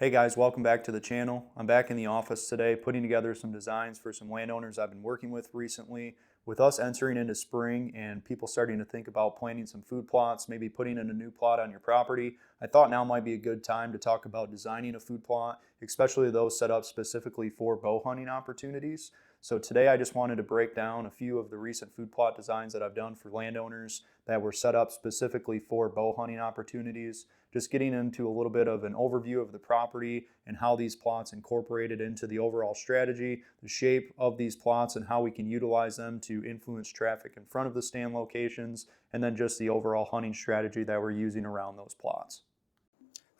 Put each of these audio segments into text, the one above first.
Hey guys, welcome back to the channel. I'm back in the office today putting together some designs for some landowners I've been working with recently. With us entering into spring and people starting to think about planting some food plots, maybe putting in a new plot on your property, I thought now might be a good time to talk about designing a food plot, especially those set up specifically for bow hunting opportunities. So today I just wanted to break down a few of the recent food plot designs that I've done for landowners that were set up specifically for bow hunting opportunities, just getting into a little bit of an overview of the property and how these plots incorporated into the overall strategy, the shape of these plots and how we can utilize them to influence traffic in front of the stand locations, and then just the overall hunting strategy that we're using around those plots.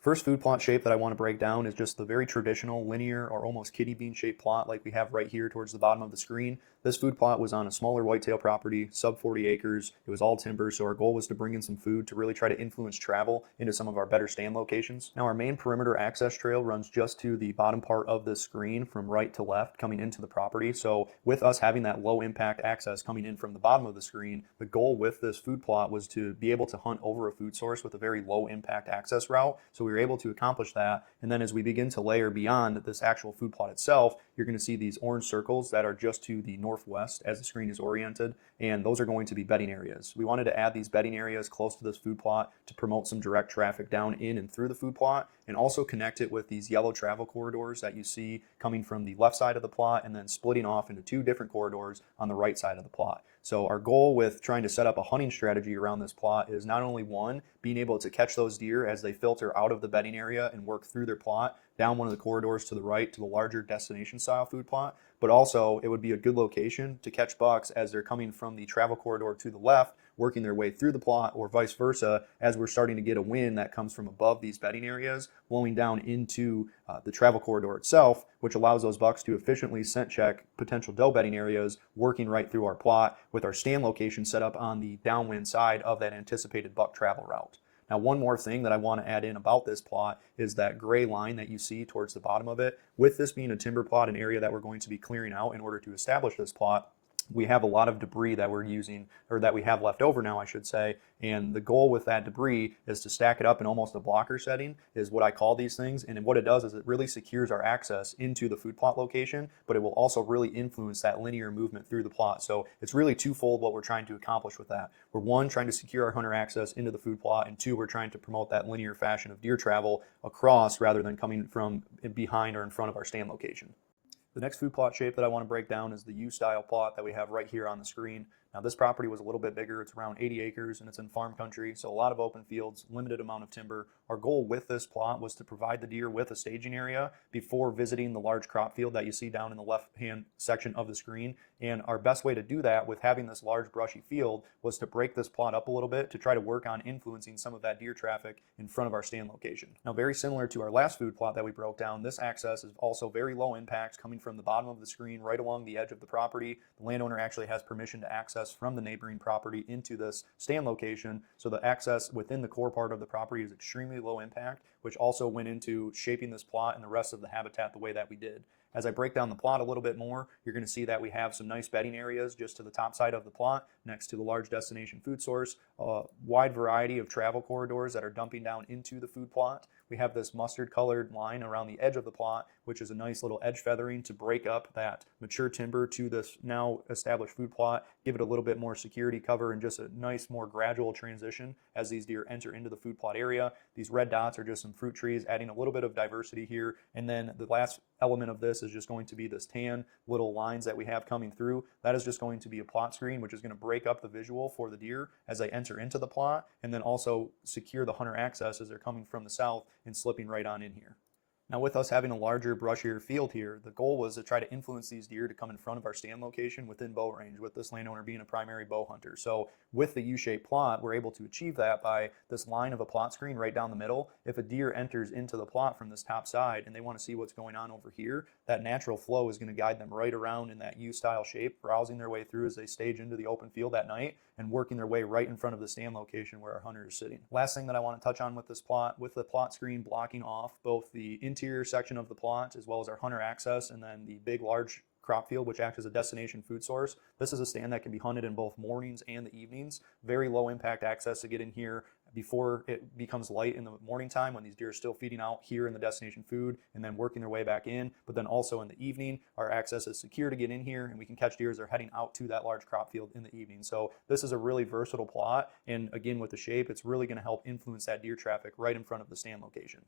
First food plot shape that I want to break down is just the very traditional linear or almost kidney bean shaped plot like we have right here towards the bottom of the screen. This food plot was on a smaller whitetail property, sub 40 acres. It was all timber, so our goal was to bring in some food to really try to influence travel into some of our better stand locations. Now our main perimeter access trail runs just to the bottom part of the screen from right to left coming into the property. So with us having that low impact access coming in from the bottom of the screen, the goal with this food plot was to be able to hunt over a food source with a very low impact access route. So we were able to accomplish that. And then as we begin to layer beyond this actual food plot itself, you're going to see these orange circles that are just to the northwest as the screen is oriented, and those are going to be bedding areas. We wanted to add these bedding areas close to this food plot to promote some direct traffic down in and through the food plot, and also connect it with these yellow travel corridors that you see coming from the left side of the plot and then splitting off into two different corridors on the right side of the plot. So our goal with trying to set up a hunting strategy around this plot is not only one, being able to catch those deer as they filter out of the bedding area and work through their plot down one of the corridors to the right to the larger destination style food plot, but also it would be a good location to catch bucks as they're coming from the travel corridor to the left, working their way through the plot, or vice versa, as we're starting to get a wind that comes from above these bedding areas, blowing down into the travel corridor itself, which allows those bucks to efficiently scent check potential doe bedding areas, working right through our plot with our stand location set up on the downwind side of that anticipated buck travel route. Now, one more thing that I want to add in about this plot is that gray line that you see towards the bottom of it. With this being a timber plot, an area that we're going to be clearing out in order to establish this plot, we have a lot of debris that we're using, or that we have left over now, I should say. And the goal with that debris is to stack it up in almost a blocker setting, is what I call these things. And what it does is it really secures our access into the food plot location, but it will also really influence that linear movement through the plot. So it's really twofold what we're trying to accomplish with that. We're one, trying to secure our hunter access into the food plot, and two, we're trying to promote that linear fashion of deer travel across rather than coming from behind or in front of our stand location. The next food plot shape that I want to break down is the U-style plot that we have right here on the screen. Now this property was a little bit bigger. It's around 80 acres and it's in farm country, so a lot of open fields, limited amount of timber. Our goal with this plot was to provide the deer with a staging area before visiting the large crop field that you see down in the left-hand section of the screen. And our best way to do that with having this large brushy field was to break this plot up a little bit to try to work on influencing some of that deer traffic in front of our stand location. Now, very similar to our last food plot that we broke down, this access is also very low impact, coming from the bottom of the screen right along the edge of the property. The landowner actually has permission to access from the neighboring property into this stand location, so the access within the core part of the property is extremely low impact, which also went into shaping this plot and the rest of the habitat the way that we did. As I break down the plot a little bit more, you're going to see that we have some nice bedding areas just to the top side of the plot next to the large destination food source, a wide variety of travel corridors that are dumping down into the food plot. We have this mustard colored line around the edge of the plot, which is a nice little edge feathering to break up that mature timber to this now established food plot, give it a little bit more security cover and just a nice, more gradual transition as these deer enter into the food plot area. These red dots are just some fruit trees, adding a little bit of diversity here. And then the last element of this is just going to be this tan little lines that we have coming through. That is just going to be a plot screen, which is going to break up the visual for the deer as they enter into the plot, and then also secure the hunter access as they're coming from the south and slipping right on in here. Now, with us having a larger, brushier field here, the goal was to try to influence these deer to come in front of our stand location within bow range, with this landowner being a primary bow hunter. So with the U-shaped plot, we're able to achieve that by this line of a plot screen right down the middle. If a deer enters into the plot from this top side and they want to see what's going on over here, that natural flow is going to guide them right around in that U-style shape, browsing their way through as they stage into the open field at night and working their way right in front of the stand location where our hunter is sitting. Last thing that I want to touch on with this plot, with the plot screen blocking off both the interior section of the plot as well as our hunter access, and then the big large crop field, which acts as a destination food source. This is a stand that can be hunted in both mornings and the evenings. Very low impact access to get in here before it becomes light in the morning time when these deer are still feeding out here in the destination food and then working their way back in. But then also in the evening, our access is secure to get in here, and we can catch deer as they're heading out to that large crop field in the evening. So this is a really versatile plot, and again, with the shape, it's really going to help influence that deer traffic right in front of the stand location.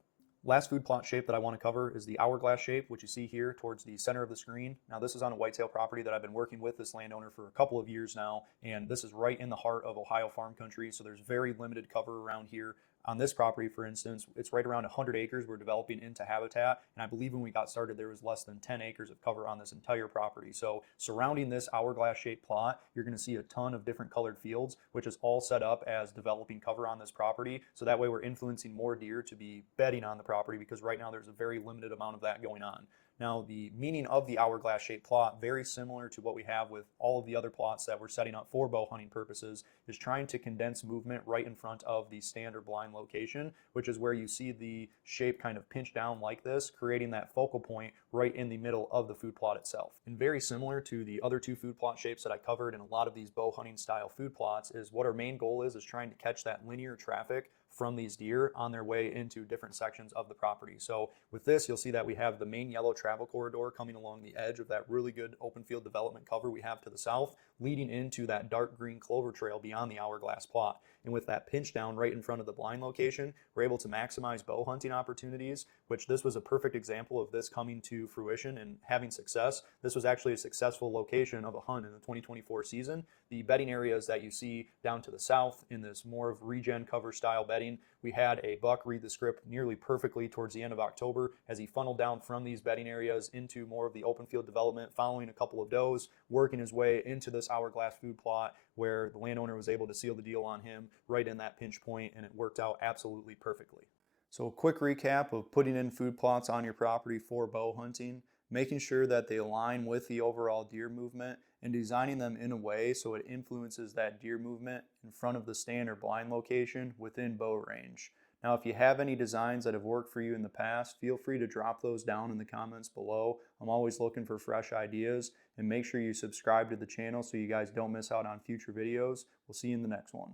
Last food plot shape that I want to cover is the hourglass shape, which you see here towards the center of the screen. Now this is on a whitetail property that I've been working with this landowner for a couple of years now, and this is right in the heart of Ohio farm country, so there's very limited cover around here. On this property, for instance, it's right around 100 acres we're developing into habitat, and I believe when we got started there was less than 10 acres of cover on this entire property. So surrounding this hourglass shaped plot, you're going to see a ton of different colored fields, which is all set up as developing cover on this property, so that way we're influencing more deer to be bedding on the property, because right now there's a very limited amount of that going on. Now, the meaning of the hourglass shaped plot, very similar to what we have with all of the other plots that we're setting up for bow hunting purposes, is trying to condense movement right in front of the stand or blind location, which is where you see the shape kind of pinch down like this, creating that focal point right in the middle of the food plot itself. And very similar to the other two food plot shapes that I covered in a lot of these bow hunting style food plots, is what our main goal is trying to catch that linear traffic from these deer on their way into different sections of the property. So with this, you'll see that we have the main yellow travel corridor coming along the edge of that really good open field development cover we have to the south, leading into that dark green clover trail beyond the hourglass plot. And with that pinch down right in front of the blind location, we're able to maximize bow hunting opportunities, which this was a perfect example of this coming to fruition and having success. This was actually a successful location of a hunt in the 2024 season. The bedding areas that you see down to the south in this more of regen cover style bedding, we had a buck read the script nearly perfectly towards the end of October as he funneled down from these bedding areas into more of the open field development, following a couple of does, working his way into this hourglass food plot where the landowner was able to seal the deal on him right in that pinch point, and it worked out absolutely perfectly. So a quick recap of putting in food plots on your property for bow hunting: making sure that they align with the overall deer movement and designing them in a way so it influences that deer movement in front of the stand or blind location within bow range. Now, if you have any designs that have worked for you in the past, feel free to drop those down in the comments below. I'm always looking for fresh ideas, and make sure you subscribe to the channel so you guys don't miss out on future videos. We'll see you in the next one.